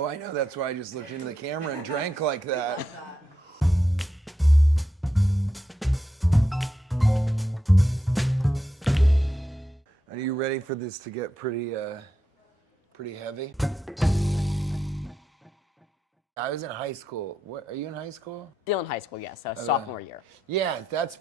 Oh, I know. That's why I just looked into the camera and drank like that. Are you ready for this to get pretty heavy? I was in high school. What, are you in high school? Still in high school, yes. Sophomore year. Yeah, that's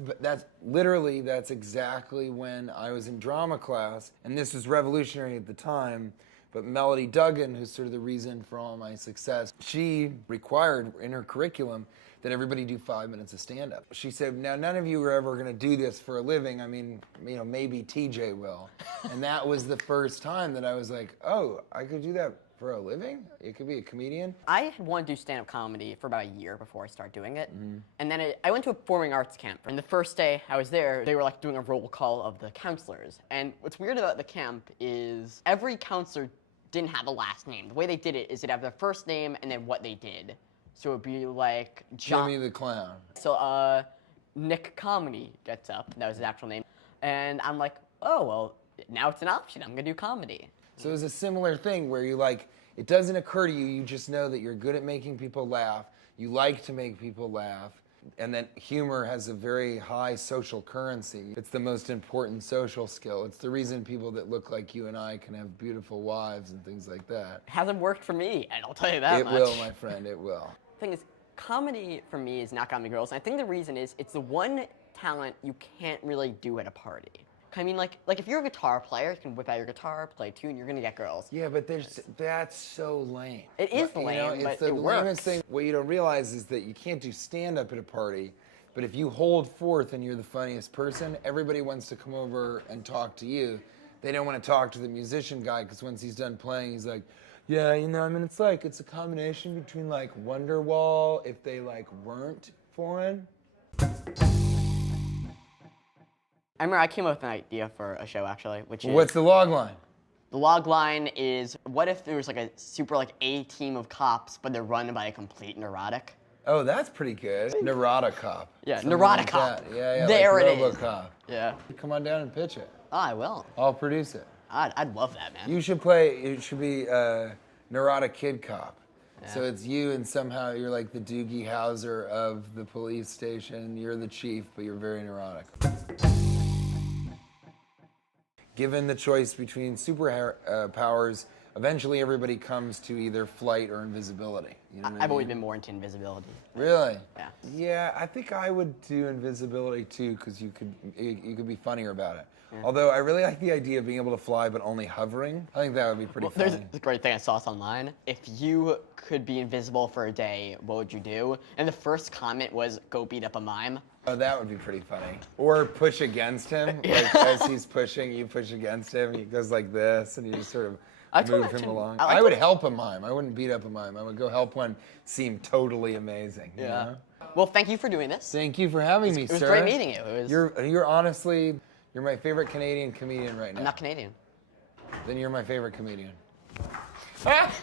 literally, that's exactly when I was in drama class, and this was revolutionary at the time, but Melody Duggan, who's sort of the reason for all my success, she required in her curriculum that everybody do 5 minutes of stand-up. She said, now none of you are ever gonna do this for a living. I mean, you know, maybe TJ will. And that was the first time that I was like, oh, I could do that for a living? You could be a comedian? I had wanted to do stand-up comedy for about a year before I started doing it. And then I went to a performing arts camp. And the first day I was there, they were like doing a roll call of the counselors. And what's weird about the camp is every counselor didn't have a last name. The way they did it is they'd have their first name and then what they did. So it'd be like Jimmy the Clown. So Nick Comedy gets up. That was his actual name. And I'm like, oh, well, now it's an option. I'm gonna do comedy. So it was a similar thing where you like, it doesn't occur to you, you just know that you're good at making people laugh, you like to make people laugh, and that humor has a very high social currency. It's the most important social skill. It's the reason people that look like you and I can have beautiful wives and things like that. It hasn't worked for me, and I'll tell you that much. It will, my friend, it will. The thing is, comedy for me is not comedy girls, and I think the reason is it's the one talent you can't really do at a party. I mean, like if you're a guitar player, you can whip out your guitar, play a tune, you're gonna get girls. Yeah, but that's so lame. It is lame, you know, it's but the it lamest works. thing. What you don't realize is that you can't do stand-up at a party, but if you hold forth and you're the funniest person, everybody wants to come over and talk to you. They don't want to talk to the musician guy, because once he's done playing, he's like, yeah, you know, I mean, it's a combination between like Wonderwall if they like weren't foreign. I remember I came up with an idea for a show, actually, which is... What's the log line? The log line is, what if there was like a super like A team of cops, but they're run by a complete neurotic? Oh, that's pretty good. Neurotic cop. Yeah, Something neurotic like cop. that. Yeah, There like it is. RoboCop. Yeah. Come on down and pitch it. Oh, I will. I'll produce it. I'd love that, man. You should be neurotic kid cop. Yeah. So it's you, and somehow you're like the Doogie Howser of the police station. You're the chief, but you're very neurotic. Given the choice between superpowers, eventually everybody comes to either flight or invisibility. You know what I I've always mean? been more into invisibility. Really? Yeah. Yeah, I think I would do invisibility too, because you could be funnier about it. Yeah. Although I really like the idea of being able to fly but only hovering. I think that would be pretty funny. There's a great thing I saw this online. If you could be invisible for a day, what would you do? And the first comment was, go beat up a mime. Oh, that would be pretty funny. Or push against him. Like as he's pushing, you push against him, and he goes like this, and you just sort of move him along. I would help a mime. I wouldn't beat up a mime. I would go help one seem totally amazing. You know? Well, thank you for doing this. Thank you for having me, sir. It was great meeting you. You're honestly, you're my favorite Canadian comedian right now. I'm not Canadian. Then you're my favorite comedian. Ah!